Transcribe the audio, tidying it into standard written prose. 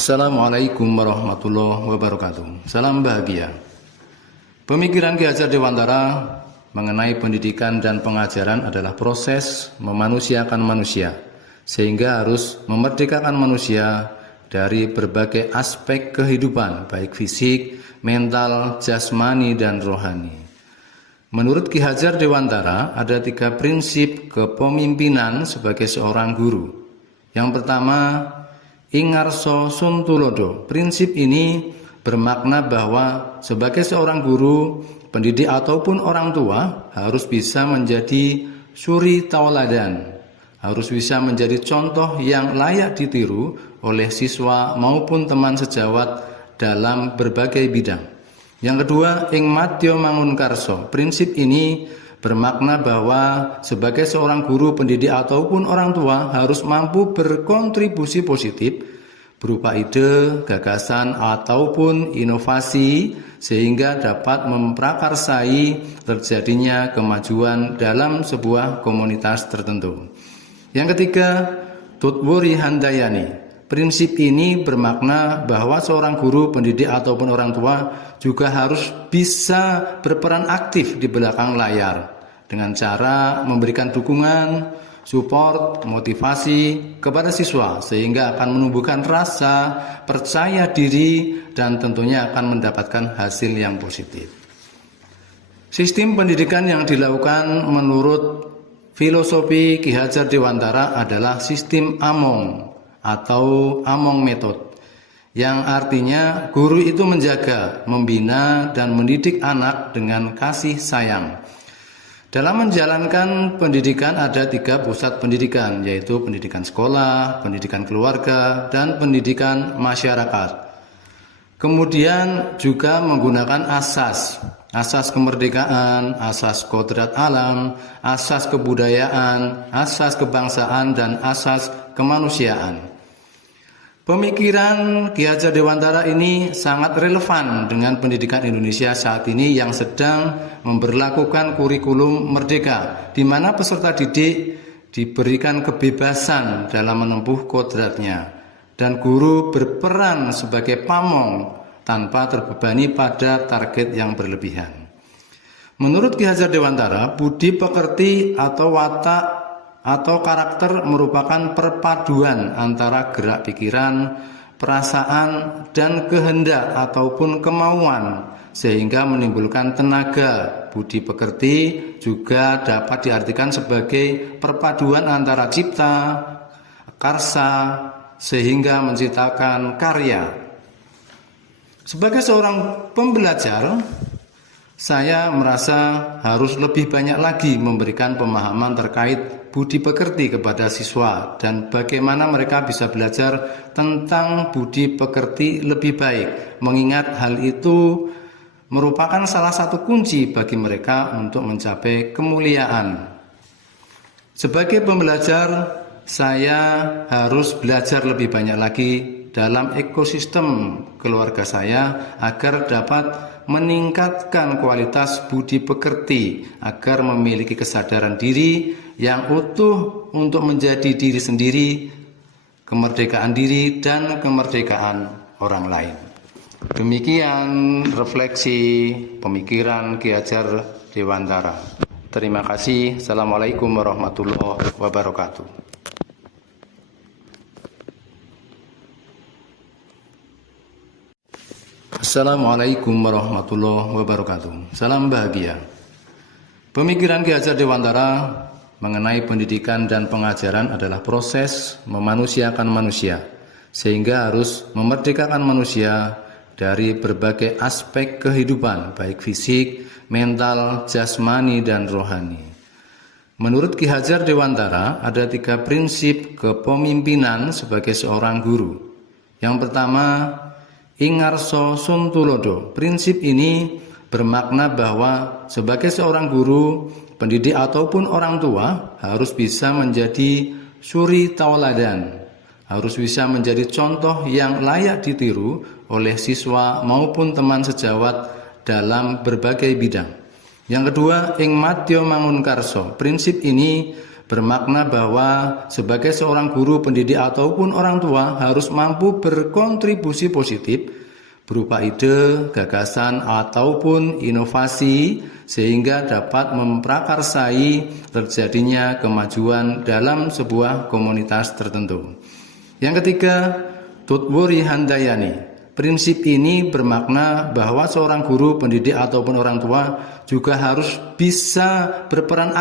Assalamualaikum warahmatullahi wabarakatuh. Salam bahagia. Pemikiran Ki Hajar Dewantara mengenai pendidikan dan pengajaran adalah proses memanusiakan manusia, sehingga harus memerdekakan manusia dari berbagai aspek kehidupan, baik fisik, mental, jasmani, dan rohani. Menurut Ki Hajar Dewantara, ada 3 prinsip kepemimpinan sebagai seorang guru. Yang pertama, Ingarso Suntulodo. Prinsip ini bermakna bahwa sebagai seorang guru, pendidik ataupun orang tua harus bisa menjadi suri tauladan, harus bisa menjadi contoh yang layak ditiru oleh siswa maupun teman sejawat dalam berbagai bidang. Yang kedua, ing matya mangunkarso. Prinsip ini bermakna bahwa sebagai seorang guru, pendidik ataupun orang tua harus mampu berkontribusi positif berupa ide, gagasan ataupun inovasi sehingga dapat memprakarsai terjadinya kemajuan dalam sebuah komunitas tertentu. Yang ketiga, tutwuri handayani. Prinsip ini bermakna bahwa seorang guru, pendidik ataupun orang tua juga harus bisa berperan aktif di belakang layar dengan cara memberikan dukungan, support, motivasi kepada siswa sehingga akan menumbuhkan rasa percaya diri dan tentunya akan mendapatkan hasil yang positif. Sistem pendidikan yang dilakukan menurut filosofi Ki Hajar Dewantara adalah sistem Among atau Among Method, yang artinya guru itu menjaga, membina, dan mendidik anak dengan kasih sayang. Dalam menjalankan pendidikan ada 3 pusat pendidikan, yaitu pendidikan sekolah, pendidikan keluarga, dan pendidikan masyarakat. Kemudian juga menggunakan asas kemerdekaan, asas kodrat alam, asas kebudayaan, asas kebangsaan, dan asas kemanusiaan. Pemikiran Ki Hajar Dewantara ini sangat relevan dengan pendidikan Indonesia saat ini yang sedang memberlakukan kurikulum merdeka, di mana peserta didik diberikan kebebasan dalam menempuh kodratnya, dan guru berperan sebagai pamong tanpa terbebani pada target yang berlebihan. Menurut Ki Hajar Dewantara, budi pekerti atau watak atau karakter merupakan perpaduan antara gerak pikiran, perasaan, dan kehendak ataupun kemauan sehingga menimbulkan tenaga. Budi pekerti juga dapat diartikan sebagai perpaduan antara cipta, karsa, sehingga menciptakan karya. Sebagai seorang pembelajar, saya merasa harus lebih banyak lagi memberikan pemahaman terkait budi pekerti kepada siswa dan bagaimana mereka bisa belajar tentang budi pekerti lebih baik, mengingat hal itu merupakan salah satu kunci bagi mereka untuk mencapai kemuliaan. Sebagai pembelajar, saya harus belajar lebih banyak lagi dalam ekosistem keluarga saya agar dapat meningkatkan kualitas budi pekerti, agar memiliki kesadaran diri yang utuh untuk menjadi diri sendiri, kemerdekaan diri, dan kemerdekaan orang lain. Demikian refleksi pemikiran Ki Hajar Dewantara. Terima kasih. Assalamualaikum warahmatullahi wabarakatuh. Assalamualaikum warahmatullahi wabarakatuh. Salam bahagia. Pemikiran Ki Hajar Dewantara mengenai pendidikan dan pengajaran adalah proses memanusiakan manusia, sehingga harus memerdekakan manusia dari berbagai aspek kehidupan, baik fisik, mental, jasmani, dan rohani. Menurut Ki Hajar Dewantara ada 3 prinsip kepemimpinan sebagai seorang guru. Yang pertama, Ingarso Suntulodo. Prinsip ini bermakna bahwa sebagai seorang guru, pendidik ataupun orang tua harus bisa menjadi suri tauladan, harus bisa menjadi contoh yang layak ditiru oleh siswa maupun teman sejawat dalam berbagai bidang. Yang kedua, ing matya mangunkarso. Prinsip ini bermakna bahwa sebagai seorang guru, pendidik, ataupun orang tua harus mampu berkontribusi positif berupa ide, gagasan, ataupun inovasi sehingga dapat memprakarsai terjadinya kemajuan dalam sebuah komunitas tertentu. Yang ketiga, Tutwuri Handayani. Prinsip ini bermakna bahwa seorang guru, pendidik, ataupun orang tua juga harus bisa berperan aktif